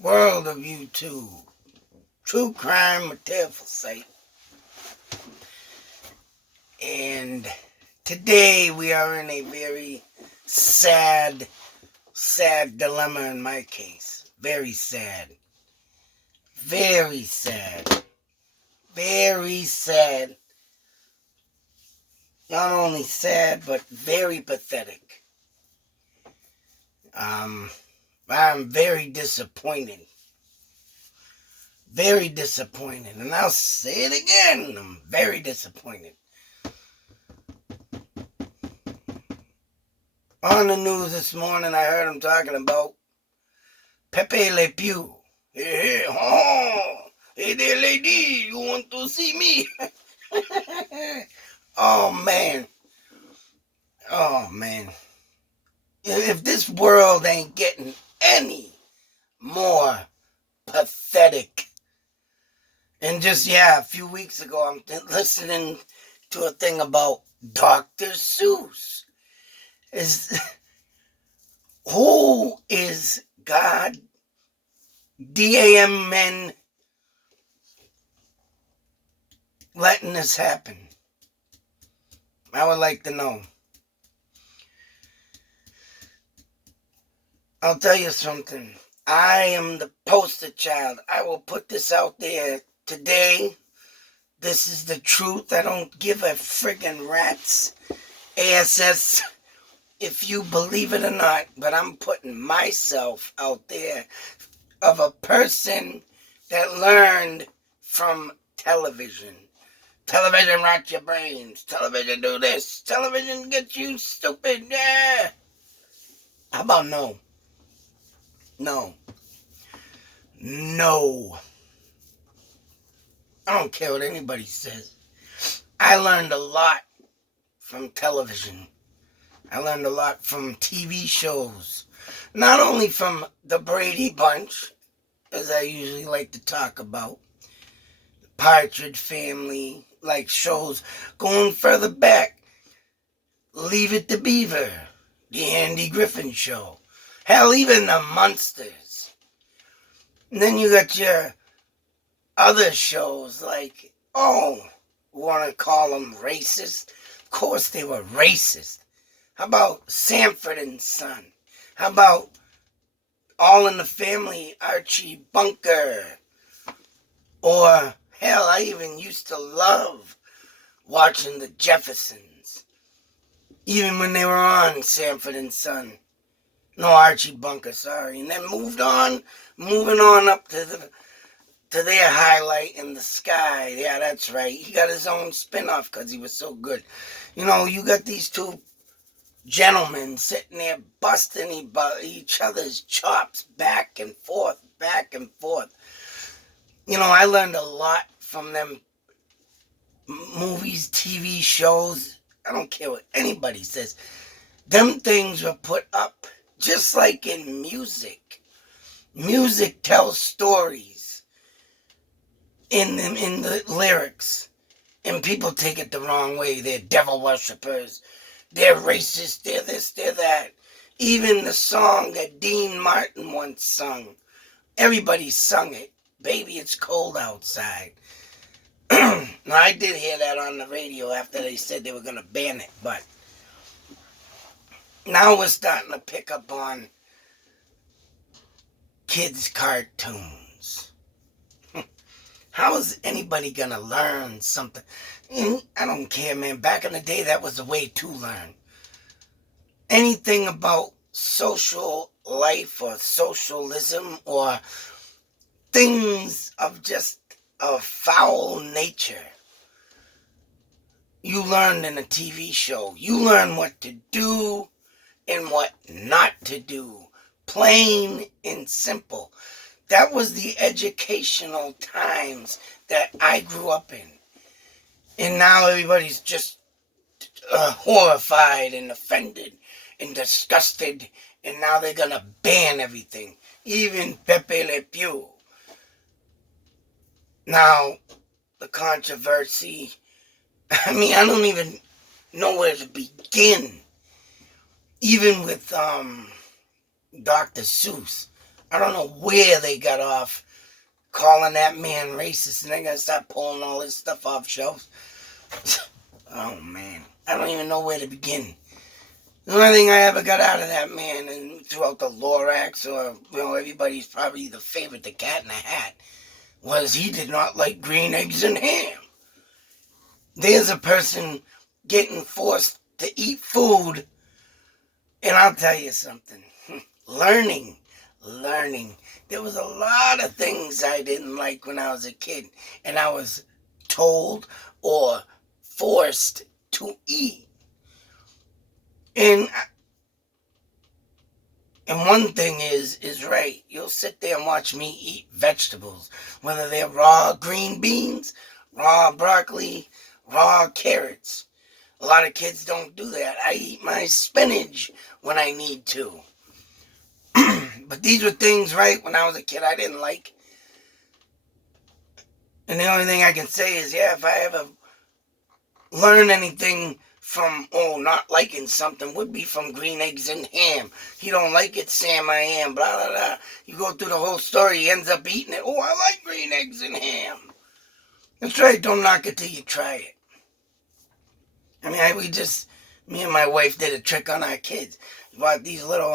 World of YouTube. True crime material site. And today we are in a very sad dilemma in my case. Very sad. Very sad. Very sad. Not only sad, but very pathetic. I'm very disappointed. Very disappointed. And I'll say it again. I'm very disappointed. On the news this morning, I heard him talking about Pepe Le Pew. Hey, hey there, lady. You want to see me? Oh, man. Oh, man. If this world ain't getting any more pathetic. And just, a few weeks ago, I'm listening to a thing about Dr. Seuss. Who is God, DAMN, letting this happen? I would like to know. I'll tell you something. I am the poster child. I will put this out there today. This is the truth. I don't give a friggin' rat's ass if you believe it or not, but I'm putting myself out there of a person that learned from television. Television rots your brains. Television do this. Television gets you stupid. Yeah. How about no? No. No. I don't care what anybody says. I learned a lot from television. I learned a lot from TV shows. Not only from the Brady Bunch, as I usually like to talk about, the Partridge Family, like shows going further back. Leave It to Beaver, the Andy Griffin Show. Hell, even the Munsters. And then you got your other shows like, want to call them racist? Of course they were racist. How about Sanford and Son? How about All in the Family, Archie Bunker? Or, hell, I even used to love watching the Jeffersons. Even when they were on Sanford and Son. No, Archie Bunker, sorry. And then moving on up to their highlight in the sky. Yeah, that's right. He got his own spin-off because he was so good. You know, you got these two gentlemen sitting there busting each other's chops back and forth. You know, I learned a lot from them movies, TV shows. I don't care what anybody says. Them things were put up just like in music. Music tells stories in the lyrics. And people take it the wrong way. They're devil worshippers. They're racist, they're this, they're that. Even the song that Dean Martin once sung, everybody sung it. Baby, it's cold outside. Now, I did hear that on the radio after they said they were going to ban it, but now we're starting to pick up on kids' cartoons. How is anybody going to learn something? I don't care, man. Back in the day, that was the way to learn. Anything about social life or socialism or things of just a foul nature, you learned in a TV show. You learn what to do and what not to do. Plain and simple. That was the educational times that I grew up in. And now everybody's just horrified and offended and disgusted. And now they're going to ban everything. Even Pepe Le Pew. Now, the controversy. I mean, I don't even know where to begin. Even with Dr. Seuss. I don't know where they got off calling that man racist, and they're going to start pulling all this stuff off shelves. Oh, man. I don't even know where to begin. The only thing I ever got out of that man, and throughout the Lorax, or, everybody's probably the favorite, the Cat in the Hat, was he did not like green eggs and ham. There's a person getting forced to eat food, and I'll tell you something. Learning. There was a lot of things I didn't like when I was a kid, and I was told or forced to eat. And one thing is right. You'll sit there and watch me eat vegetables, whether they're raw green beans, raw broccoli, raw carrots. A lot of kids don't do that. I eat my spinach when I need to. But these were things, right, when I was a kid I didn't like. And the only thing I can say is, if I ever learn anything from, not liking something, would be from green eggs and ham. He don't like it, Sam, I am, blah, blah, blah. You go through the whole story, he ends up eating it. Oh, I like green eggs and ham. That's right, don't knock it till you try it. I mean, me and my wife did a trick on our kids. We bought these little,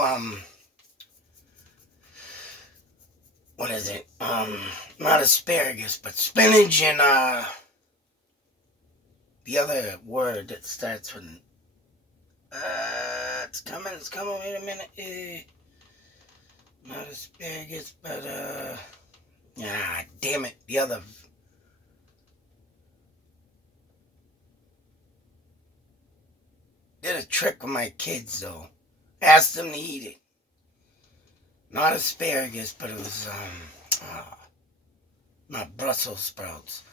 what is it? Not asparagus, but spinach and, the other word that starts with, it's coming, wait a minute. Not asparagus, but, damn it, the other. Did a trick with my kids, though. Asked them to eat it. Not asparagus, but it was, not Brussels sprouts.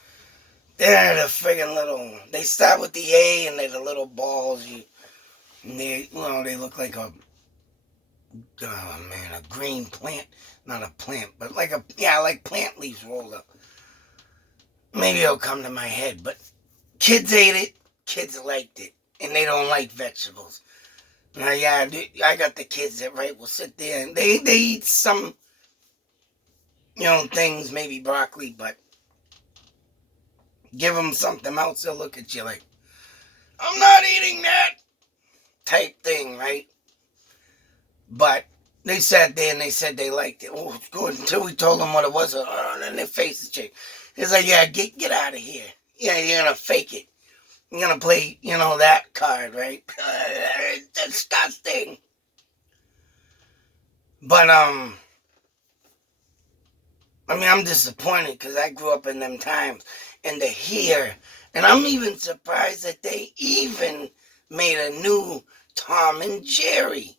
They're the friggin' little, they start with the A and they're the little balls. They look like a green plant. Not a plant, but like plant leaves rolled up. Maybe it'll come to my head, but kids ate it, kids liked it, and they don't like vegetables. Now, I got the kids that, will sit there and they eat some, things, maybe broccoli, but give them something else, they'll look at you like, I'm not eating that type thing, right? But they sat there and they said they liked it. Oh, it's good. Until we told them what it was, then their faces changed. It's like, get out of here. Yeah, you're going to fake it. You're going to play, that card, right? It's disgusting. But, I'm disappointed because I grew up in them times. And to hear, and I'm even surprised that they even made a new Tom and Jerry.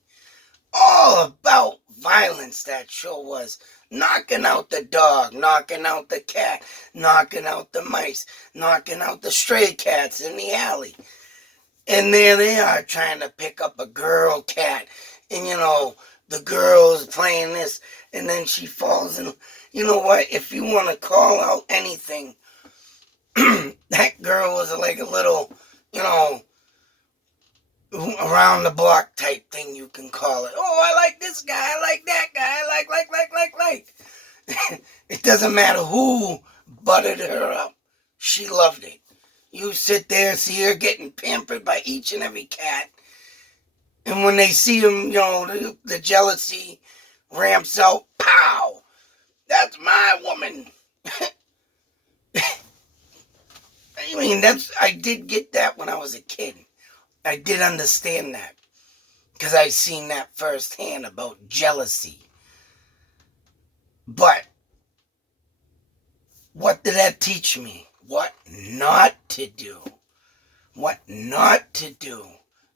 All about violence, that show was. Knocking out the dog, knocking out the cat, knocking out the mice, knocking out the stray cats in the alley. And there they are trying to pick up a girl cat. And, the girl's playing this. And then she falls in. You know what? If you want to call out anything, that girl was like a little, around the block type thing, you can call it. Oh, I like this guy, I like that guy, I like. It doesn't matter who buttered her up. She loved it. You sit there, see her getting pampered by each and every cat. And when they see him, the jealousy ramps out. Pow! That's my woman. I did get that when I was a kid. I did understand that. Because I seen that firsthand about jealousy. But what did that teach me? What not to do. What not to do.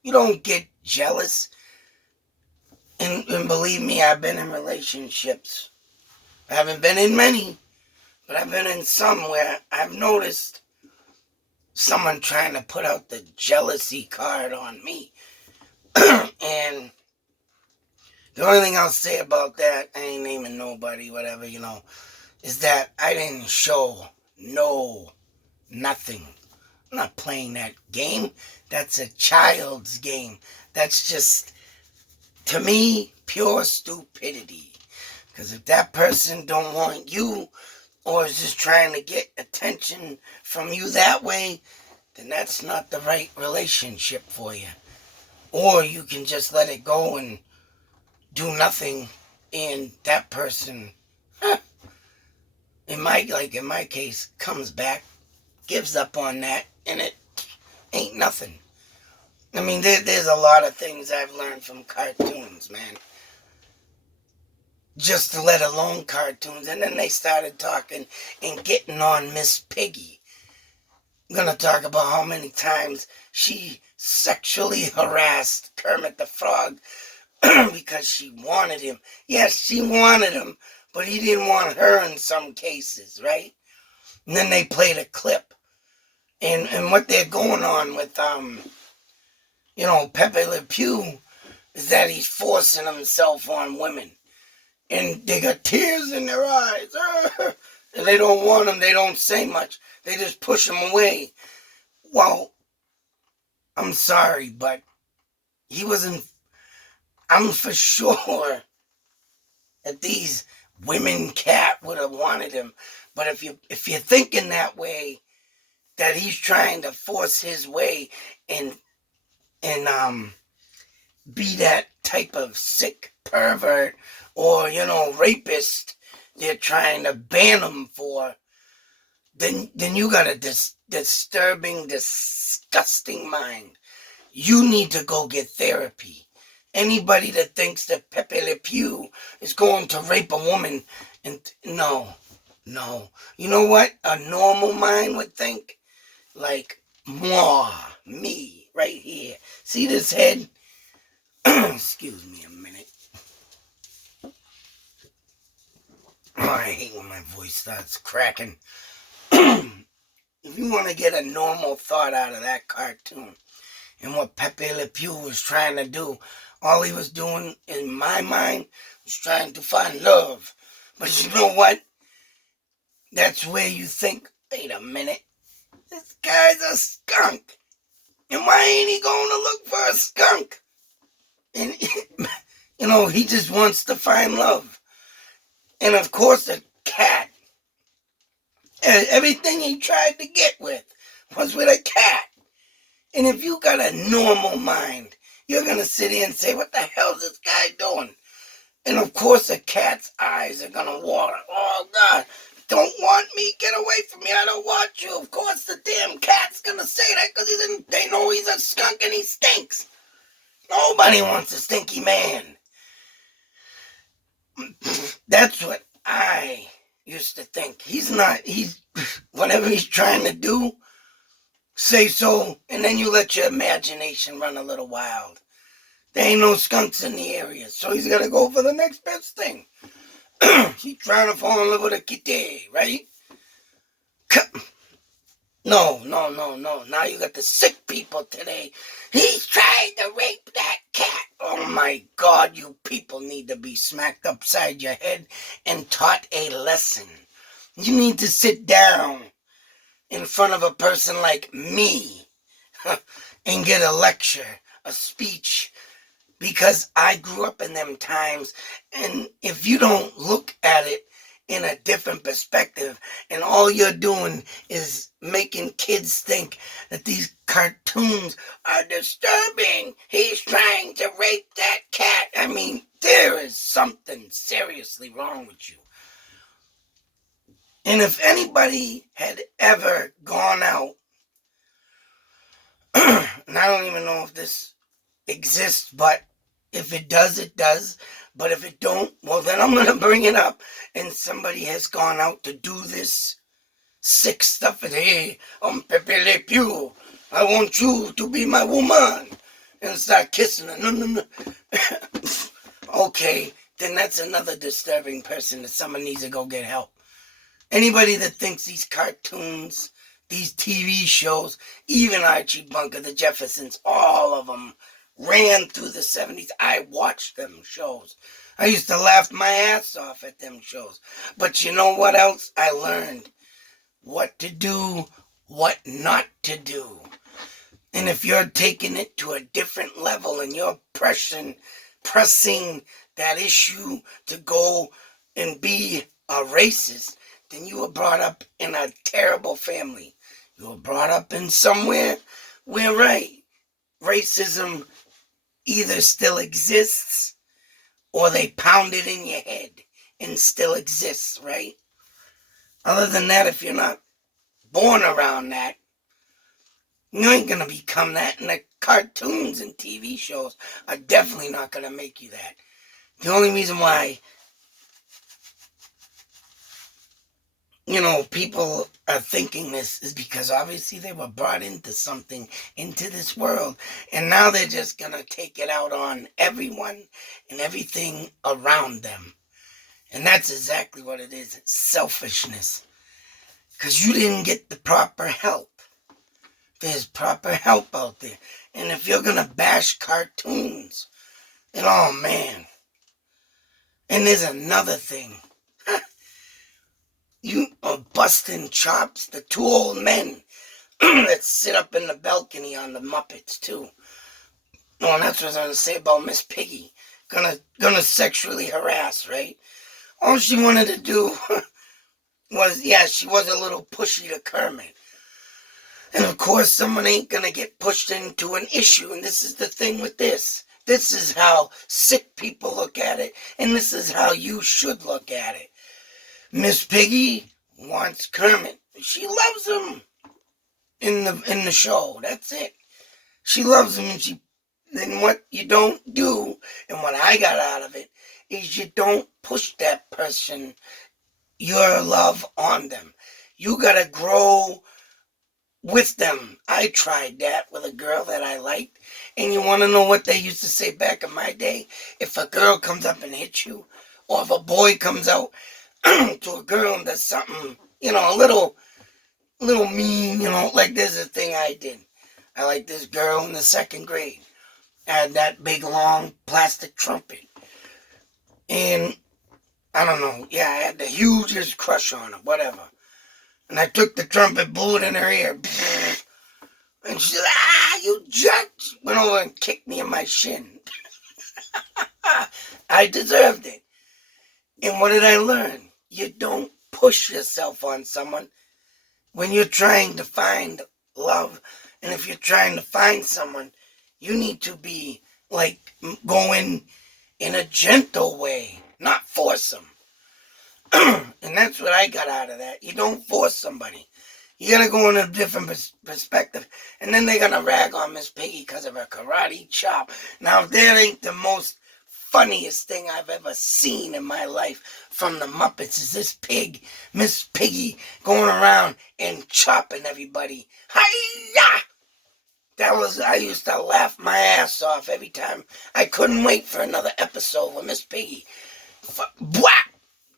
You don't get jealous. And believe me, I've been in relationships. I haven't been in many, but I've been in some where I've noticed someone trying to put out the jealousy card on me. And the only thing I'll say about that, I ain't naming nobody, whatever, is that I didn't show nothing. I'm not playing that game. That's a child's game. That's just, to me, pure stupidity. Because if that person don't want you or is just trying to get attention from you that way, then that's not the right relationship for you. Or you can just let it go and do nothing, and that person, in my case, comes back, gives up on that, and it ain't nothing. I mean, there's a lot of things I've learned from cartoons, man. Just to let alone cartoons. And then they started talking and getting on Miss Piggy. I'm going to talk about how many times she sexually harassed Kermit the Frog because she wanted him. Yes, she wanted him, but he didn't want her in some cases, right? And then they played a clip. And what they're going on with, Pepe Le Pew is that he's forcing himself on women. And they got tears in their eyes. And they don't want him. They don't say much. They just push him away. Well, I'm sorry, but he wasn't... I'm for sure that these women cat would have wanted him. But if you're thinking that way, that he's trying to force his way and be that type of sick pervert or, rapist they're trying to ban him for, then you got a disturbing, disgusting mind. You need to go get therapy. Anybody that thinks that Pepe Le Pew is going to rape a woman, and no. You know what a normal mind would think? Like, me, right here. See this head? Excuse me a minute. Oh, I hate when my voice starts cracking. If you want to get a normal thought out of that cartoon and what Pepe Le Pew was trying to do, all he was doing, in my mind, was trying to find love. But you know what? That's where you think, wait a minute, this guy's a skunk. And why ain't he going to look for a skunk? And, he just wants to find love. And of course, the cat. Everything he tried to get with was with a cat. And if you got a normal mind, you're going to sit here and say, what the hell is this guy doing? And of course, the cat's eyes are going to water. Oh, God, don't want me? Get away from me. I don't want you. Of course, the damn cat's going to say that because they know he's a skunk and he stinks. Nobody wants a stinky man. That's what I used to think. He's whatever he's trying to do, say so, and then you let your imagination run a little wild. There ain't no skunks in the area, so he's got to go for the next best thing. He's trying to fall in love with a kitty, right? No. Now you got the sick people today. He's trying to rape that cat. Oh my God, you people need to be smacked upside your head and taught a lesson. You need to sit down in front of a person like me and get a lecture, a speech, because I grew up in them times, and if you don't look at it in a different perspective, and all you're doing is making kids think that these cartoons are disturbing. He's trying to rape that cat. I mean, there is something seriously wrong with you. And if anybody had ever gone out, and I don't even know if this exists, but if it does, it does. But if it don't, well, then I'm going to bring it up. And somebody has gone out to do this sick stuff. And hey, I'm Pepe Le Pew. I want you to be my woman. And start kissing her. No. Okay, then that's another disturbing person that someone needs to go get help. Anybody that thinks these cartoons, these TV shows, even Archie Bunker, the Jeffersons, all of them ran through the 70s. I watched them shows. I used to laugh my ass off at them shows. But you know what else? I learned what to do, what not to do. And if you're taking it to a different level and you're pressing that issue to go and be a racist, then you were brought up in a terrible family. You were brought up in somewhere where, right, racism either still exists or they pound it in your head and still exists, right? Other than that, if you're not born around that, you ain't gonna become that, and the cartoons and TV shows are definitely not gonna make you that. The only reason why, people are thinking this is because obviously they were brought into something, into this world, and now they're just gonna take it out on everyone and everything around them. And that's exactly what it is. It's selfishness. Because you didn't get the proper help. There's proper help out there. And if you're gonna bash cartoons, then oh man. And there's another thing. You are busting chops. The two old men that sit up in the balcony on the Muppets too. Oh, and that's what I was gonna say about Miss Piggy. Gonna sexually harass, right? All she wanted to do was, she was a little pushy to Kermit. And of course, someone ain't gonna get pushed into an issue. And this is the thing with this. This is how sick people look at it. And this is how you should look at it. Miss Piggy wants Kermit. She loves him in the show. That's it. She loves him, and then what you don't do, and what I got out of it, is you don't push that person, your love on them. You gotta grow with them. I tried that with a girl that I liked, and you want to know what they used to say back in my day? If a girl comes up and hits you, or if a boy comes out to a girl and does something, a little mean, like there's a thing I did. I liked this girl in the second grade. I had that big, long plastic trumpet. And, I don't know, I had the hugest crush on her, whatever. And I took the trumpet, blew it in her ear. And she said, you jerk. She went over and kicked me in my shin. I deserved it. And what did I learn? You don't push yourself on someone when you're trying to find love. And if you're trying to find someone, you need to be going in a gentle way, not force them. And that's what I got out of that. You don't force somebody. You gotta go in a different perspective. And then they're gonna rag on Miss Piggy because of her karate chop. Now, if that ain't the most funniest thing I've ever seen in my life from the Muppets, is this Miss Piggy, going around and chopping everybody. Hi-ya! I used to laugh my ass off every time. I couldn't wait for another episode with Miss Piggy. Whack!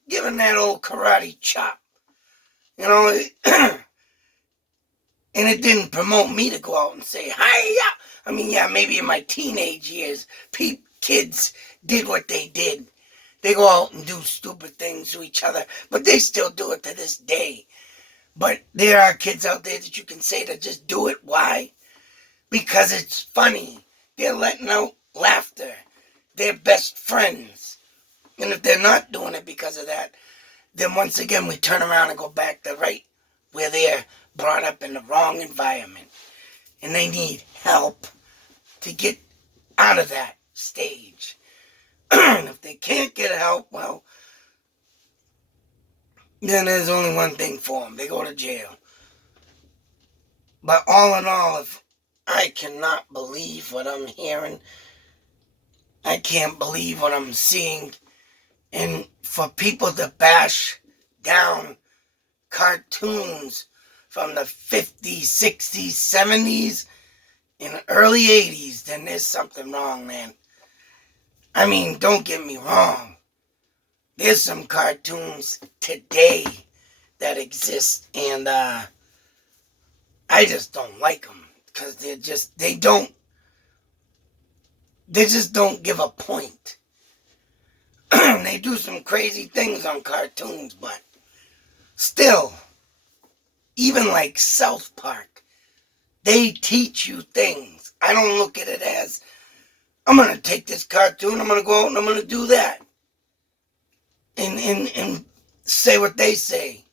Giving that old karate chop. And it didn't promote me to go out and say, hi-ya! I mean, maybe in my teenage years, kids did what they did. They go out and do stupid things to each other, but they still do it to this day. But there are kids out there that you can say that just do it. Why? Because it's funny. They're letting out laughter. They're best friends. And if they're not doing it because of that, then once again we turn around and go back to right where they're brought up in the wrong environment. And they need help to get out of that stage. And if they can't get help, well, then there's only one thing for them. They go to jail. But all in all, if I cannot believe what I'm hearing, I can't believe what I'm seeing. And for people to bash down cartoons from the 50s, 60s, 70s, and early 80s, then there's something wrong, man. I mean, don't get me wrong. There's some cartoons today that exist, and I just don't like them because they just don't give a point. They do some crazy things on cartoons, but still, even like South Park, they teach you things. I don't look at it as, I'm going to take this cartoon, I'm going to go out and I'm going to do that. and say what they say.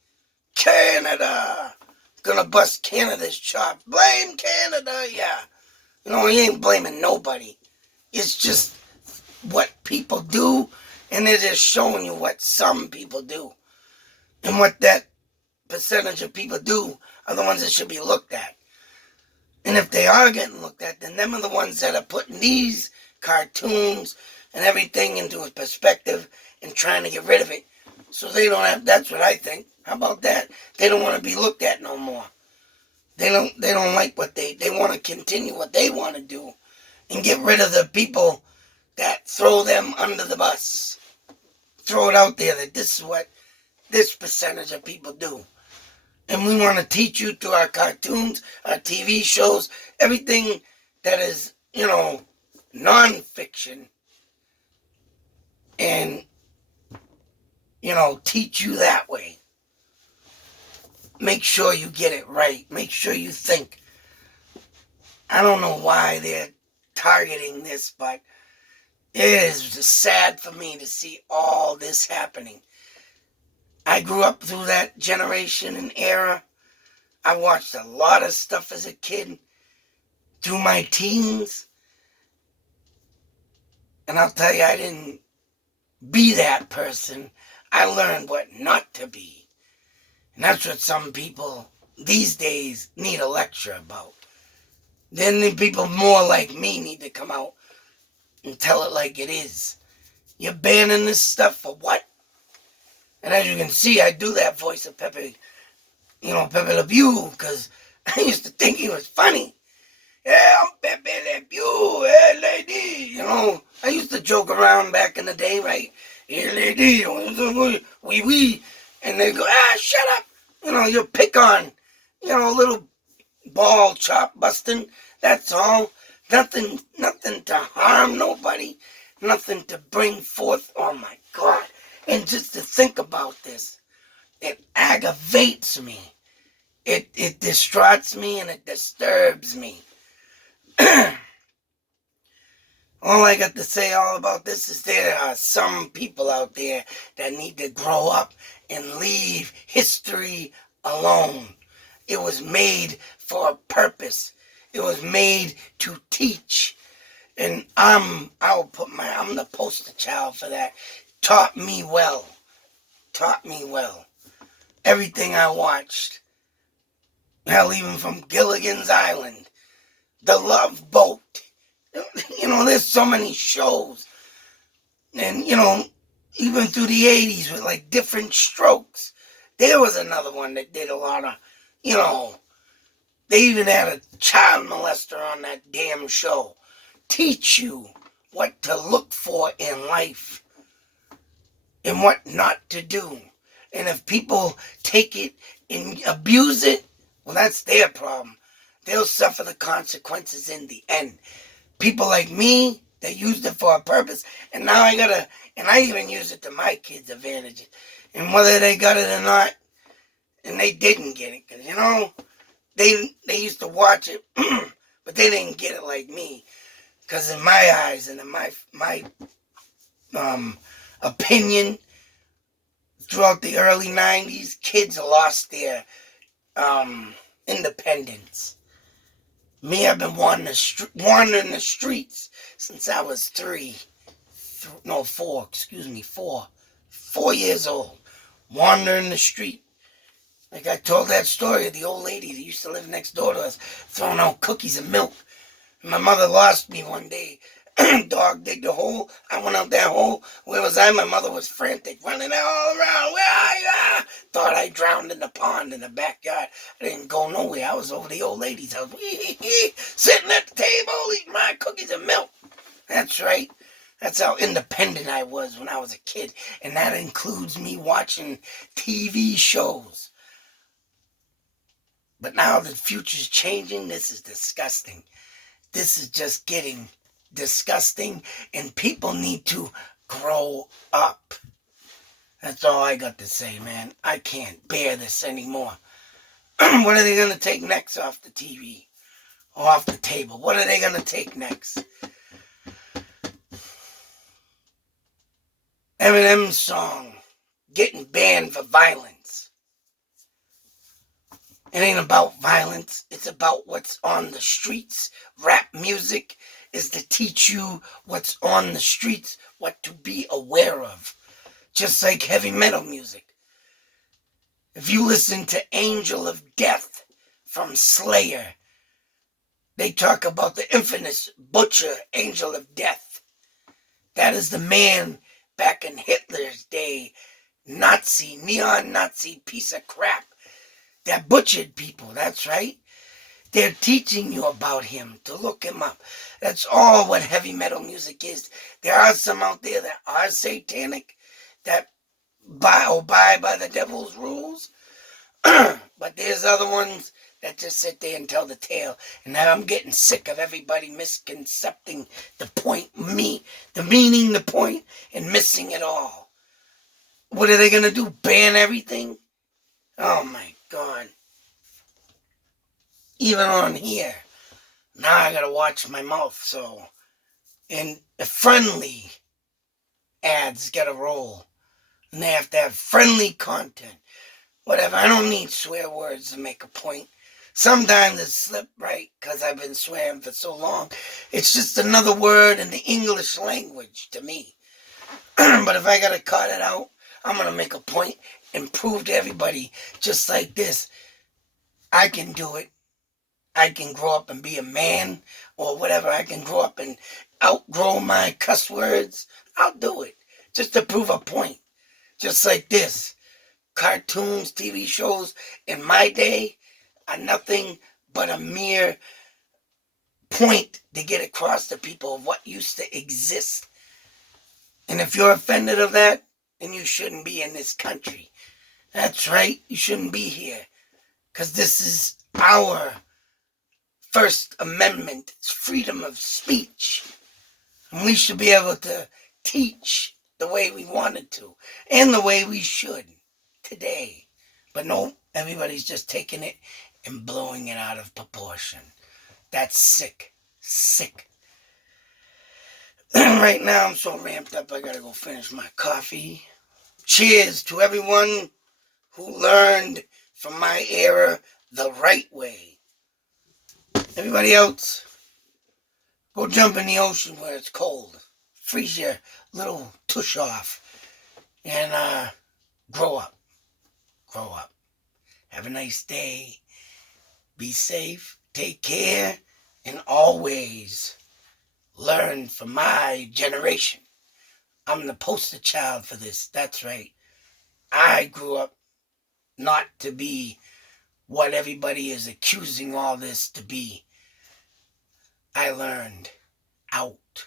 Canada! Gonna bust Canada's chops. Blame Canada, yeah. You know, he ain't blaming nobody. It's just what people do, and they're just showing you what some people do. And what that percentage of people do are the ones that should be looked at. And if they are getting looked at, then them are the ones that are putting these cartoons and everything into a perspective and trying to get rid of it. So they don't have, that's what I think. How about that? They don't want to be looked at no more. They don't like what they want to continue what they want to do and get rid of the people that throw them under the bus. Throw it out there that this is what this percentage of people do. And we want to teach you through our cartoons, our TV shows, everything that is, non-fiction. And, teach you that way. Make sure you get it right. Make sure you think. I don't know why they're targeting this, but it is just sad for me to see all this happening. I grew up through that generation and era. I watched a lot of stuff as a kid through my teens. And I'll tell you, I didn't be that person. I learned what not to be. And that's what some people these days need a lecture about. Then the people more like me need to come out and tell it like it is. You're banning this stuff for what? And as you can see, I do that voice of Pepe, Pepe Le Pew, because I used to think he was funny. Yeah, I'm Pepe Le Pew, hey lady. I used to joke around back in the day, right? Hey lady, wee. And they go, shut up. You pick on, little ball chop busting. That's all. Nothing to harm nobody. Nothing to bring forth. Oh my God. And just to think about this, it aggravates me. It distraughts me and it disturbs me. All I got to say all about this is there are some people out there that need to grow up and leave history alone. It was made for a purpose. It was made to teach. And I'm the poster child for that. Taught me well. Everything I watched. Hell, even from Gilligan's Island. The Love Boat. There's so many shows. And, even through the 80s with like Different Strokes. There was another one that did a lot of, they even had a child molester on that damn show. Teach you what to look for in life and what not to do. And if people take it and abuse it, well, that's their problem. They'll suffer the consequences in the end. People like me that used it for a purpose, and now I even use it to my kids' advantage. And whether they got it or not, and they didn't get it, because, they used to watch it, but they didn't get it like me. Because in my eyes and in my opinion, throughout the early 90s, kids lost their independence. Me, I've been wandering the streets since I was 4 years old. Wandering the street. Like I told that story of the old lady that used to live next door to us, throwing out cookies and milk. And my mother lost me one day. Dog digged a hole. I went out that hole. Where was I? My mother was frantic, running all around. Where are you? Thought I drowned in the pond in the backyard. I didn't go nowhere. I was over the old lady's house. Sitting at the table, eating my cookies and milk. That's right. That's how independent I was when I was a kid. And that includes me watching TV shows. But now the future's changing. This is disgusting. This is just getting disgusting, and people need to grow up. That's all I got to say, man. I can't bear this anymore. What are they going to take next off the TV? Or off the table? What are they going to take next? Eminem's song, getting banned for violence. It ain't about violence. It's about what's on the streets. Rap music is to teach you what's on the streets, what to be aware of. Just like heavy metal music. If you listen to Angel of Death from Slayer, they talk about the infamous Butcher, Angel of Death. That is the man back in Hitler's day, Nazi, neon-Nazi piece of crap that butchered people. That's right. They're teaching you about him, to look him up. That's all what heavy metal music is. There are some out there that are satanic, that abide by the devil's rules. But there's other ones that just sit there and tell the tale. And now I'm getting sick of everybody misconcepting the point, the meaning, the point, and missing it all. What are they going to do? Ban everything? Oh my God. Even on here. Now I got to watch my mouth. So, and the friendly ads got to roll. And they have to have friendly content. Whatever, I don't need swear words to make a point. Sometimes it slip right because I've been swearing for so long. It's just another word in the English language to me. But if I gotta cut it out, I'm gonna make a point and prove to everybody, just like this, I can do it. I can grow up and be a man or whatever. I can grow up and outgrow my cuss words. I'll do it just to prove a point. Just like this. Cartoons, TV shows in my day are nothing but a mere point to get across to people of what used to exist. And if you're offended of that, then you shouldn't be in this country. That's right, you shouldn't be here. Because this is our First Amendment, it's freedom of speech. And we should be able to teach the way we wanted to, and the way we should. Today. But no, everybody's just taking it and blowing it out of proportion. That's sick. Sick. Right now I'm so ramped up I gotta go finish my coffee. Cheers to everyone who learned from my era the right way. Everybody else, go jump in the ocean where it's cold. Freeze your little tush off. And grow up. Grow up. Have a nice day. Be safe. Take care. And always learn from my generation. I'm the poster child for this. That's right. I grew up not to be what everybody is accusing all this to be. I learned out.